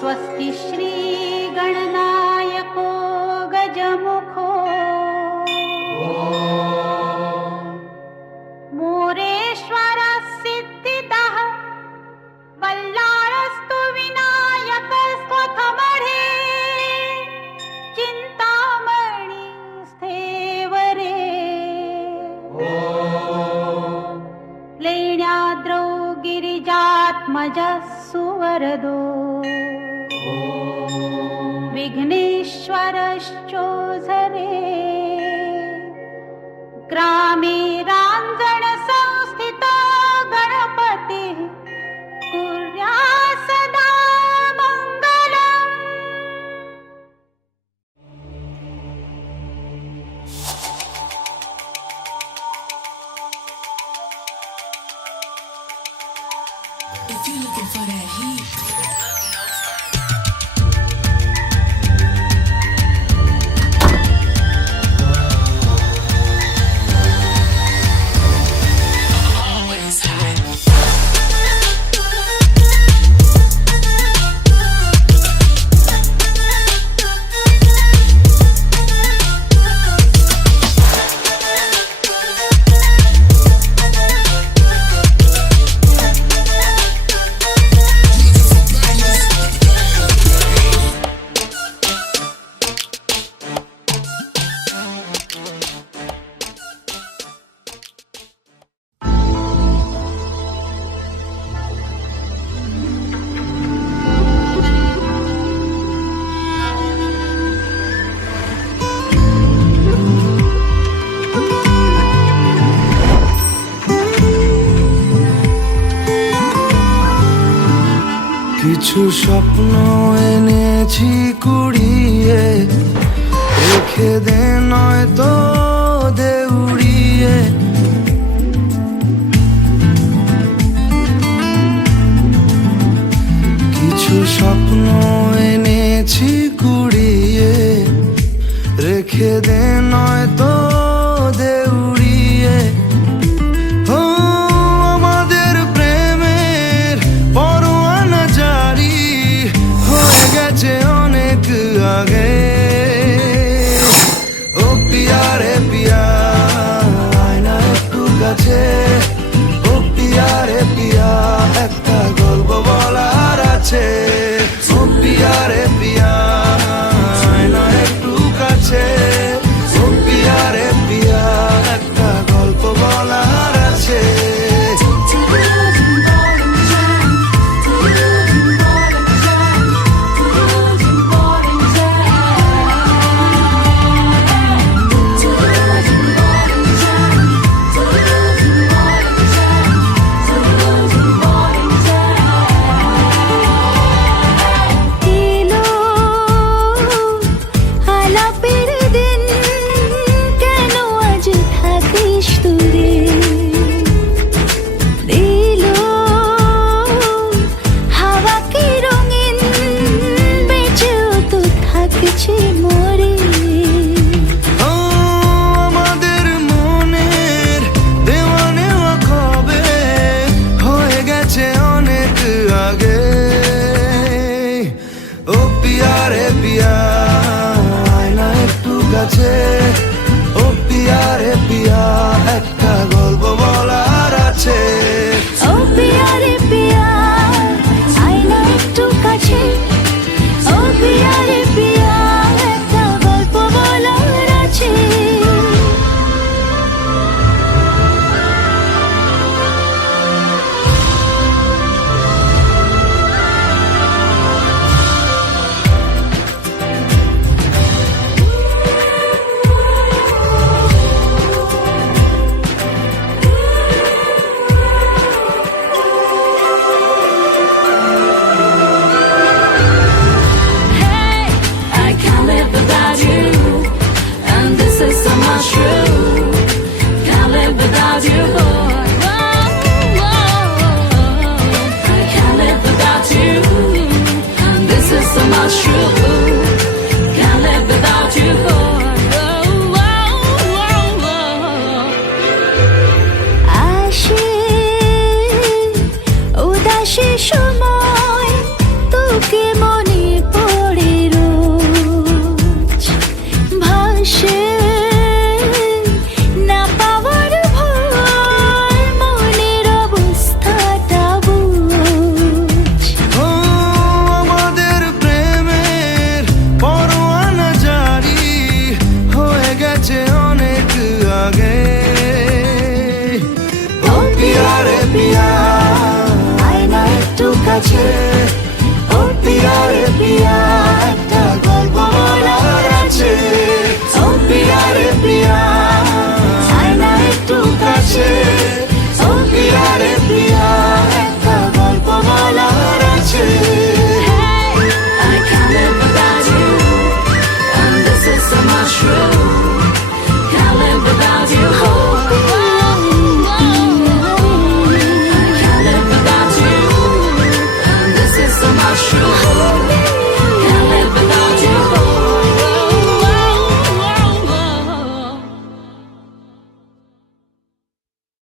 स्वस्ति श्री गणनायको गजमुखो मोरेश्वर सिद्धितः वल्लारस्तु विनायक स्वथमढे चिन्तामणि स्थेवरे लेण्याद्रौ गिरिजात्मजः सुवरदो विघ्नेश्वरश्चोधरे ग्रामे राञ्जन संस्थितो गणपतिः कुर्यात् सदा मङ्गलम्। If you're looking for that heat, always hot. কিছু স্বপ্ন এনেছি কুড়িয়ে রেখে দে নয়তো দেউড়িয়ে কিছু স্বপ্ন এনেছি কুড়িয়ে রেখে দে নয়তো দেউড়িয়ে ও আমাদের প্রেমের পরোয়ানা জারি হয়ে গেছে অনেক আগে ও পিয়া রে পিয়া আয়না একটু কাছে ও পিয়া রে পিয়া একটা গল্প বলার আছে ও পিয়া রে পিয়া আয়না একটু কাছে ও পিয়া রে পিয়া একটা গল্প বলার আছে ও পিয়া রে পিয়া একটা গল্প বলার আছে ও পিয়া রে পিয়া আয়না একটু কাছে ও পিয়া রে পিয়া একটা গল্প বলার আছে সময় তোকে মনে কাছে ও পিয়া রে পিয়া একটা গল্প বলার আছে ও পিয়া রে পিয়া আয় না একটু কাছে ও পিয়া রে পিয়া